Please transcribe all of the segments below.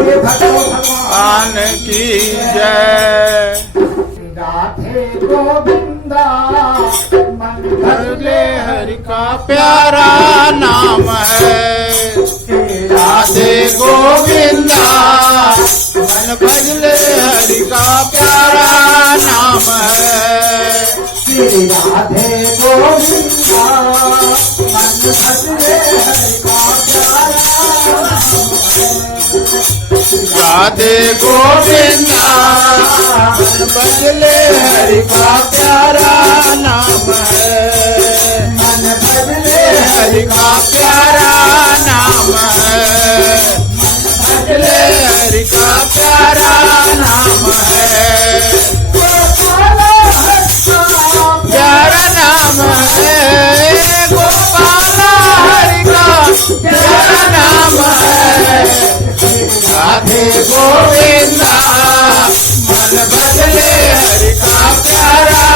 भगवान की जय। राधे गोविंदा मन भले हरि का प्यारा नाम है। राधे गोविंदा मन भजले हरि का प्यारा नाम है। राधे गोविंदा मन भजले हरि का प्यारा राधे गोविंदा मन भजले हरि का प्यारा नाम है। मन भजले हरि का प्यारा नाम है। भजले हरि का प्यारा नाम है। प्यारा नाम है गोपाल हरि का प्यारा नाम है। राधे गोविंदा मन भजले हरि का प्यारा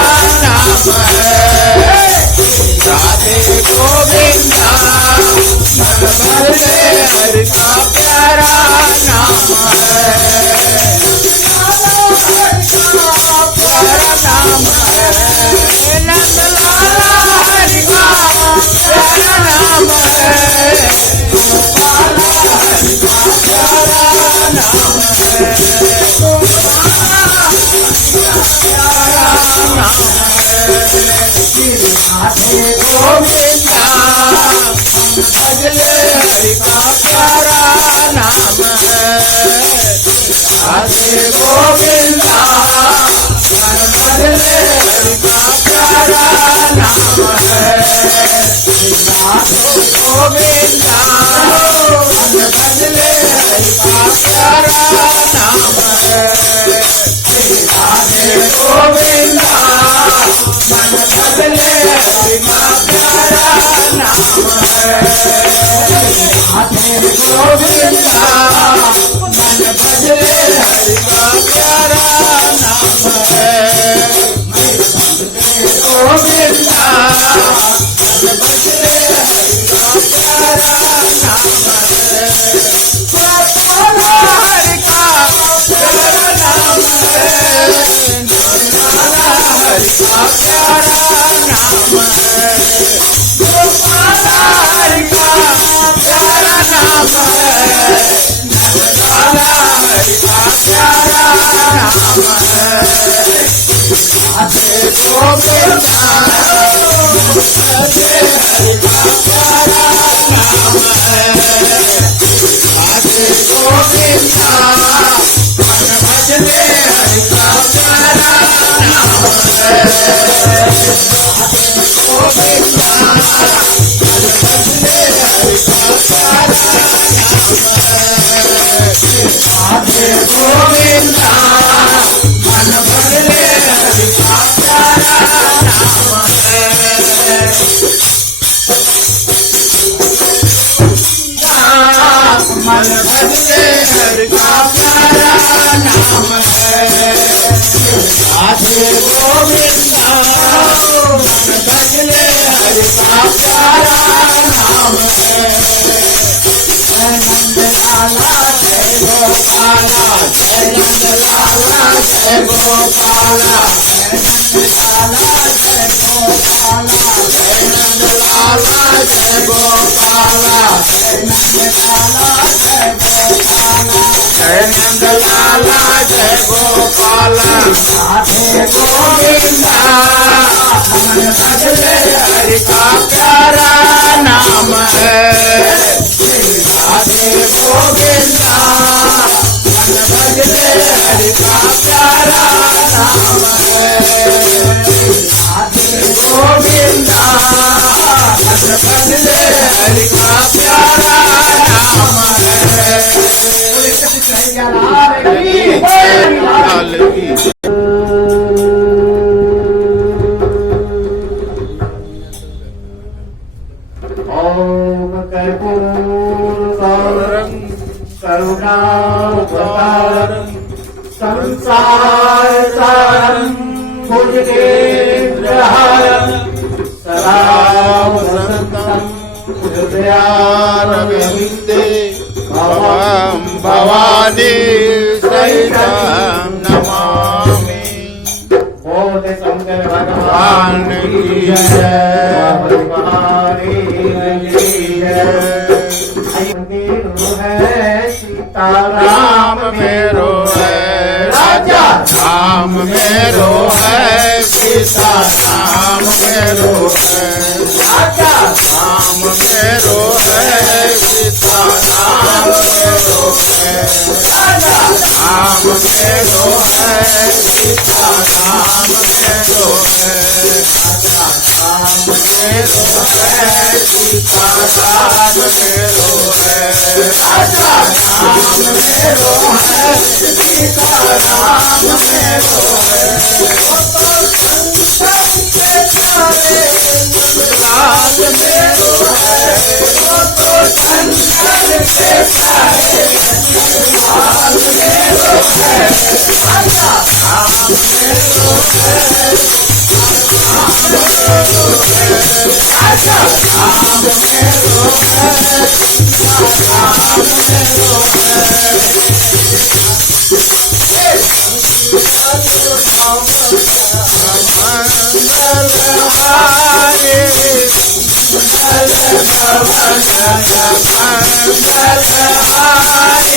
नाम है। राधे गोविंदा मन भजले हरि का प्यारा नाम है। प्यारा नाम है नंद लाला हरि का प्यारा नाम है। गोपाल हरि का प्यारा नाम है। प्यारा नाम है। राधे गोविंदा भजले हरि का प्यारा नाम है। राधे गोविंदा भजले हरि का प्यारा नाम है। राधे गोविंदा भजले हरि का प्यारा नाम है। राधे गोविंदा मन भजले हरि का प्यारा नाम है। राधे गोविंदा मन भजले हरि का प्यारा नाम है। गोविंदा मन भजले हरि का प्यारा नाम है। गोपाल हरि का प्यारा नाम है। लाला हरि का प्यारा नाम है। गोपाल हरि का प्यारा नाम है। लाला हरि का प्यारा नाम है। राधे गोविंदा भजले हरि का प्यारा नाम है। राधे गोविंदा मन भजले हरि का प्यारा नाम है। राधे गोविंदा मन भजले हरि का प्यारा नाम है। राधे गोविंदा मन भजले हरि का प्यारा नाम है। मन भजले हरि का प्यारा नाम है। राधे गोविंदा मन भजले हरि का प्यारा नाम है। नंद लाला जय गोपाला जय नंद लाला जय गोपाला जय नंद लाला जय गोपाला जय नंद लाला जय गोपाला जय नंद लाला जय गोपाला। राधे गोविंदा मन भजले हरि का प्यारा नाम है। राधे गोविंदा मन भजले हरि का प्यारा नाम है। राधे गोविंदा मन भजले हरि का प्यारा नाम है। ओम कर्पूर करुणावतारं संसार सारं भुजगेन्द्रहारं सदा वसन्तं हृदयारविन्दे भवां भवा आदि सहितं नमामि। बोल शंकर भगवान की जय। महादेव की जय। मंदिर है सीताराम राम मेरो है राजा, राम मेरो है सीता, राम मेरो है राजा, राम मेरो है सीता, राम मेरो है राजा, राम मेरो है सीता, राम मेरो है राजा, राम मेरो है सीता, राम मेरो है राजा, राम मेरो है सीता, राम मेरो है। लाल मेरो है वो तो शंकर के प्यारे, लाल मेरो है राजा, राम मेरो है राम मेरो है राजा, राम मेरो है सीता, राम मेरो मंगल हारे मंगल भवन मंगल हारे मंगल भवन मंगल हारे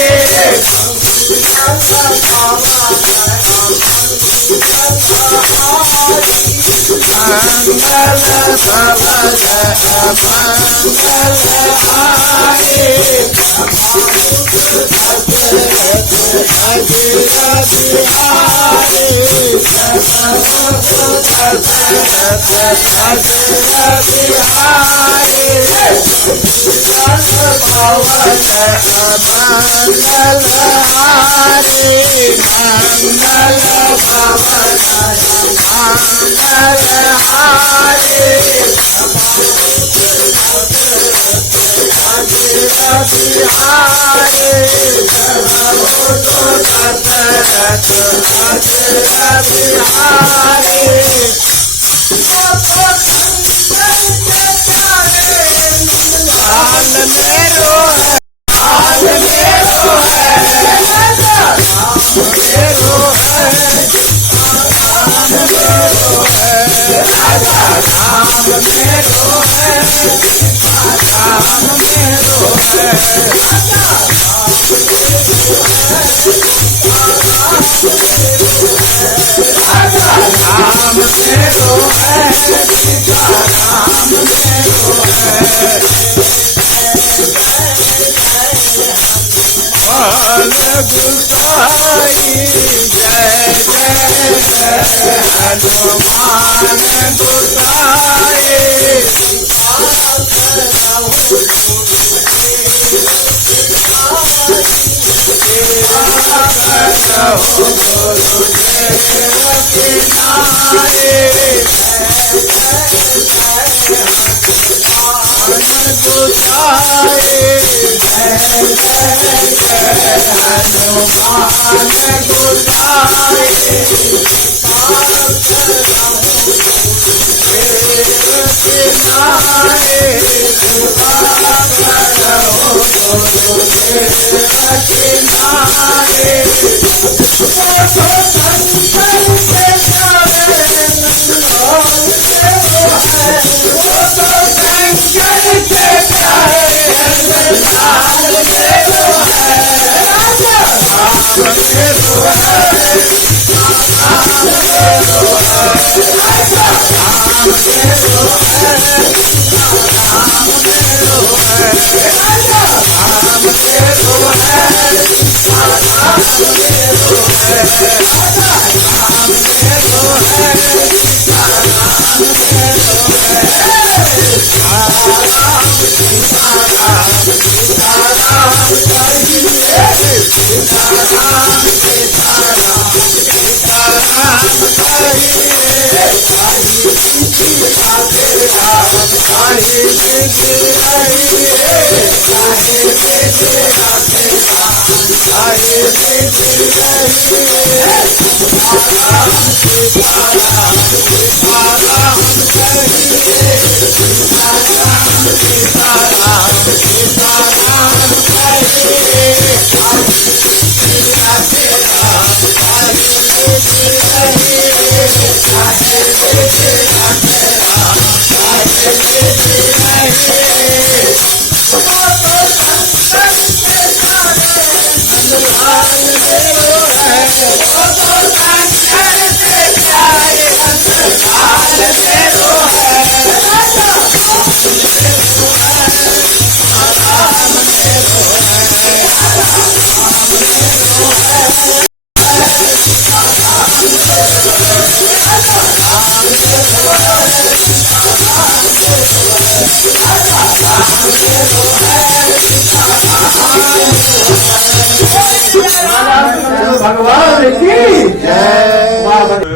भगवान की जय। वाह बड़ी-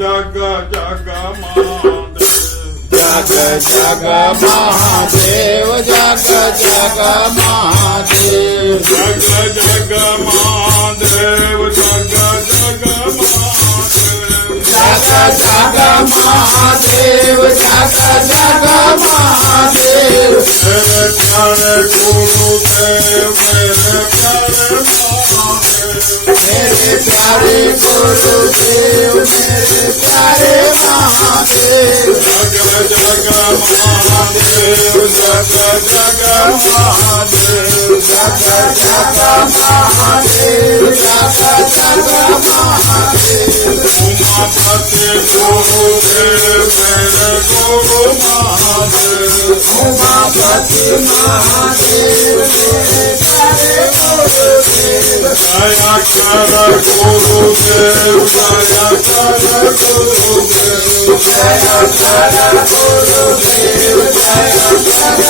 जग जग महादेव जग जग महादेव जग जग महादेव जग जग महादेव जग जग महादेव जग जग महादेव जग जग महादेव मेरे प्यारे गुरुदेव मेरे प्यारे महादेव मेरे प्यारे गुरुदेव मेरे प्यारे महादेव जग जग महादेव जग जग महादेव जग जग महादेव जग जग महादेव उमापति गुरुदेव मेरे गुरु महादेव उमापति महादेव मेरे प्यारे गुरुदेव दया कर गुरुदेव दया कर गुरुदेव जय कर गुरुदेव जय कर गुरुदेव दया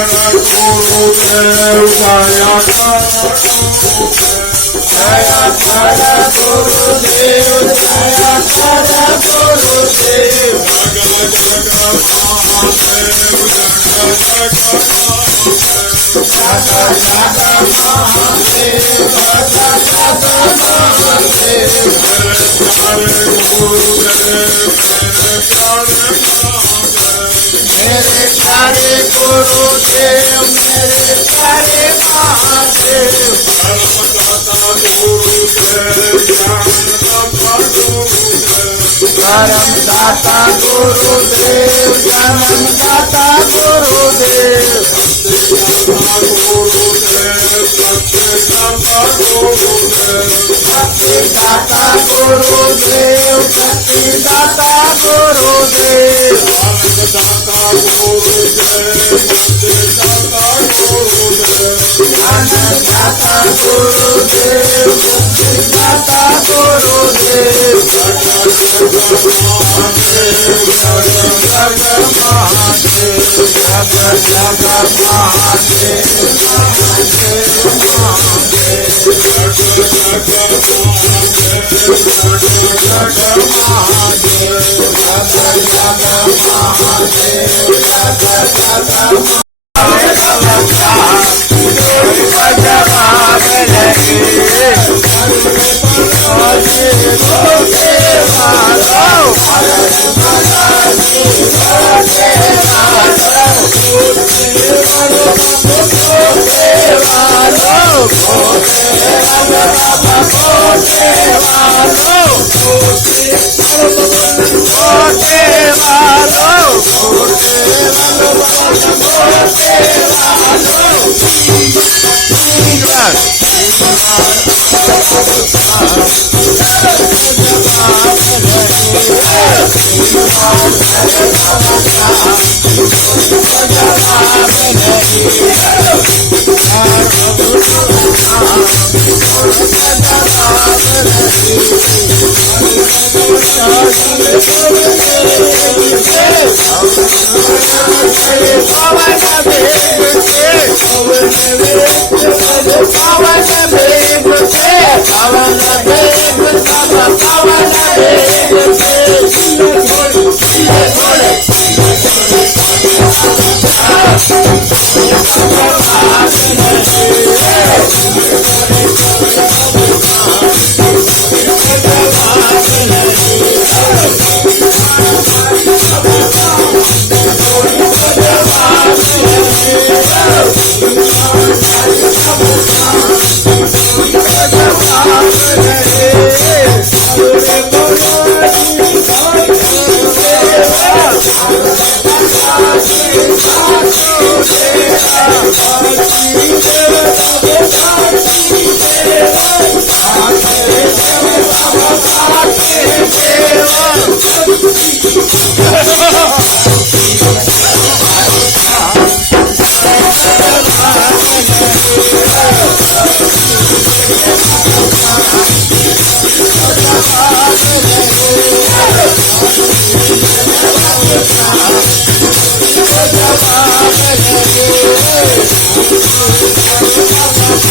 कर गुरुदेव दया कर जय कर गुरुदेव जय कर गुरुदेव जग जग महादेव जग जग महादेव जग जग महादेव जग जग महादेव प्यारे गुरुदेव मेरे प्यारे महादेव मेरे प्यारे गुरुदेव मेरे प्यारे महादेव धर्मदाता गुरुदेव ज्ञानदाता गुरुदेव धर्मदाता गुरुदेव सत्यदाता गुरुदेव सत्यदाता गुरुदेव सत्यदाता गुरुदेव सत्यदाता गुरुदेव ज्ञानदाता गुरुदेव सत्यदाता गुरुदेव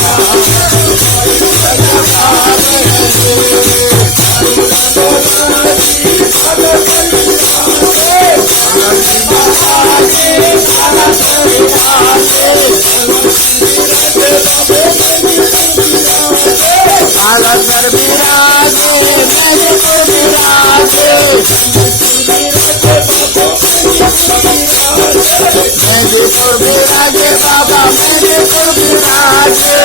Jai विराजे मेहंदीपुर विराजे मेहंदीपुर विराजे बाबा मेहंदीपुर विराजे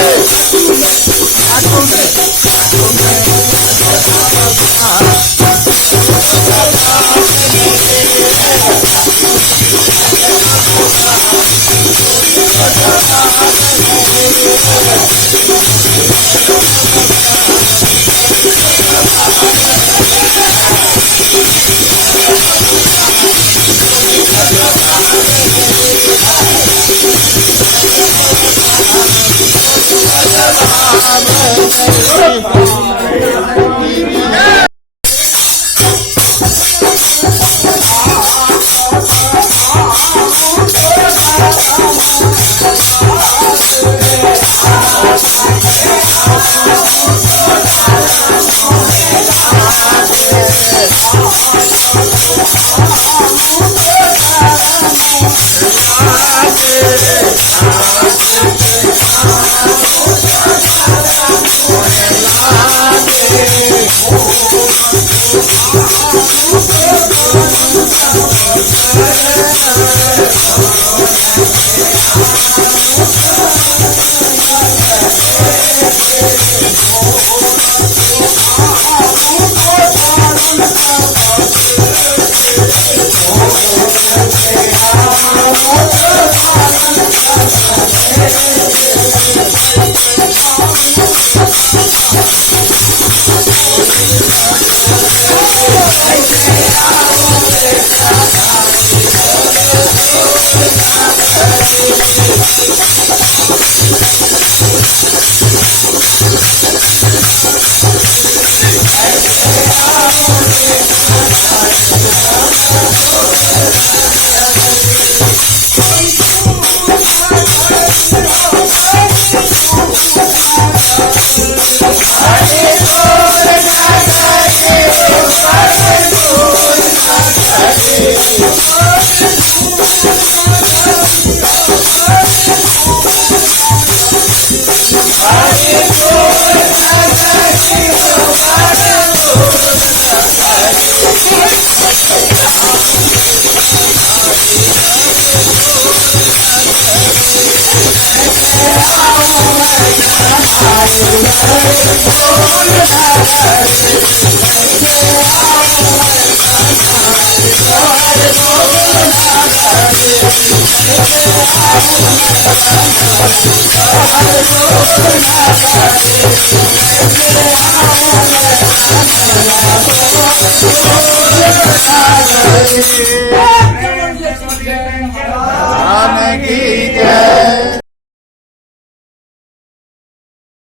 की